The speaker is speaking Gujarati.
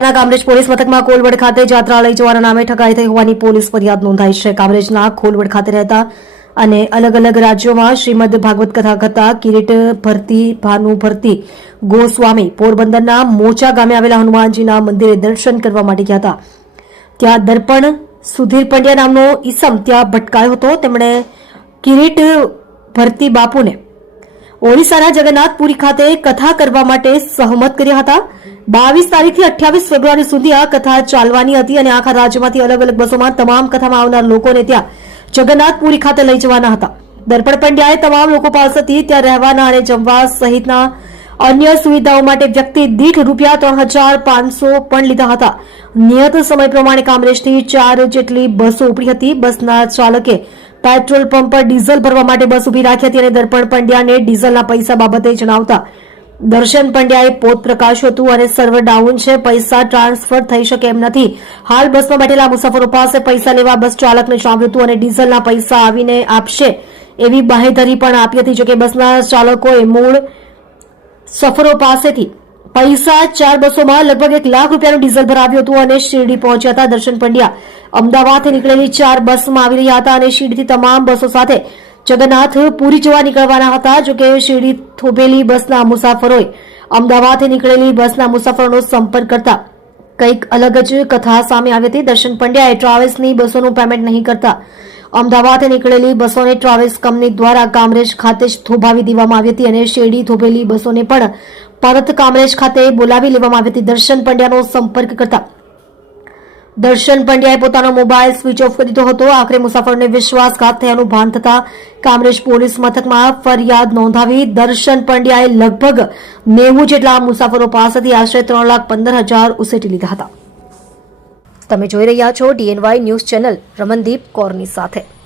કામરેજ પોલીસ મથકમાં કોલવડ ખાતે જાત્રા લઈ જવાના નામે ઠગાઈ થઈ હોવાની પોલીસ ફરિયાદ નોંધાઈ છે. કામરેજના કોલવડ ખાતે રહેતા અને અલગ અલગ રાજ્યોમાં શ્રીમદ ભાગવત કથા કરતા કિરીટ ભરતી ભાનુ ભરતી ગોસ્વામી પોરબંદરના મોચા ગામે આવેલા હનુમાનજીના મંદિરે દર્શન કરવા માટે ગયા હતા. ત્યાં દર્પણ સુધીર પંડ્યા નામનો ઈસમ ત્યાં ભટકાયો હતો. તેમણે કિરીટ ભરતી બાપુને ઓડિશાના જગન્નાથપુરી ખાતે કથા કરવા માટે સહમત કર્યા હતા. 22 તારીખથી 28 ફેબ્રુઆરી સુધી આ કથા ચાલવાની હતી અને આખા રાજ્યમાંથી અલગ અલગ બસોમાં તમામ કથામાં આવનાર લોકોને ત્યાં જગન્નાથપુરી ખાતે લઈ જવાના હતા. દર્પણ પંડ્યાએ તમામ લોકો પાસેથી ત્યાં રહેવાના અને જમવા સહિતના અન્ય સુવિધાઓ માટે વ્યક્તિ દીઠ ₹3,500 પણ લીધા હતા. નિયત સમય પ્રમાણે કામરેજથી 4 જેટલી બસો ઉપડી હતી. બસના ચાલકે પેટ્રોલ પંપ પર ડીઝલ ભરવા માટે બસ ઉભી રાખી હતી અને દર્પણ પંડ્યાને ડીઝલના પૈસા બાબતે જણાવતા દર્શન પંડ્યાએ પોત પ્રકાશ્યું હતું અને સર્વર ડાઉન છે, પૈસા ટ્રાન્સફર થઈ શકે એમ નથી. હાલ બસમાં બેઠેલા મુસાફરો પાસે પૈસા લેવા બસ ચાલકને જણાવ્યું હતું અને ડીઝલના પૈસા આવીને આપશે એવી બાહેધરી પણ આપી હતી. જોકે બસના ચાલકોએ મૂળ સફરો પાસેથી પૈસા 4 બસોમાં લગભગ ₹1 લાખ ડીઝલ ભરાવ્યું હતું અને શિરડી પહોંચ્યા હતા. દર્શન પંડ્યા અમદાવાદથી નીકળેલી 4 બસમાં આવી રહ્યા હતા અને શિરડીથી તમામ બસો સાથે જગન્નાથપુરી જવા નીકળવાના હતા. જોકે શિરડી થોભેલી બસના મુસાફરોએ અમદાવાદથી નીકળેલી બસના મુસાફરોનો સંપર્ક કરતા કંઈક અલગ જ કથા સામે આવી હતી. દર્શન પંડ્યાએ ટ્રાવેલ્સની બસોનું પેમેન્ટ નહીં કરતા અમદાવાદથી નીકળેલી બસોને ટ્રાવેલ્સ કંપની દ્વારા કામરેજ ખાતે જ થોભાવી દેવામાં આવી હતી અને શિરડી થોભેલી બસોને પણ પરત કામરેજ ખાતે બોલાવી લેવામાં આવી હતી. દર્શન પંડ્યાનો સંપર્ક કરતા દર્શન પંડ્યાએ પોતાનો મોબાઈલ સ્વિચ ઓફ કરી દીધો હતો. આખરે મુસાફરોને વિશ્વાસઘાત થયાનું ભાન થતા કામરેજ પોલીસ મથકમાં ફરિયાદ નોંધાવી દર્શન પંડ્યાએ લગભગ 90 જેટલા મુસાફરો પાસેથી આશરે ₹3,15,000 ઉસેટી લીધા હતા. તમે જોઈ રહ્યા છો DNY ન્યૂઝ ચેનલ રમનદીપ કૌરની સાથે.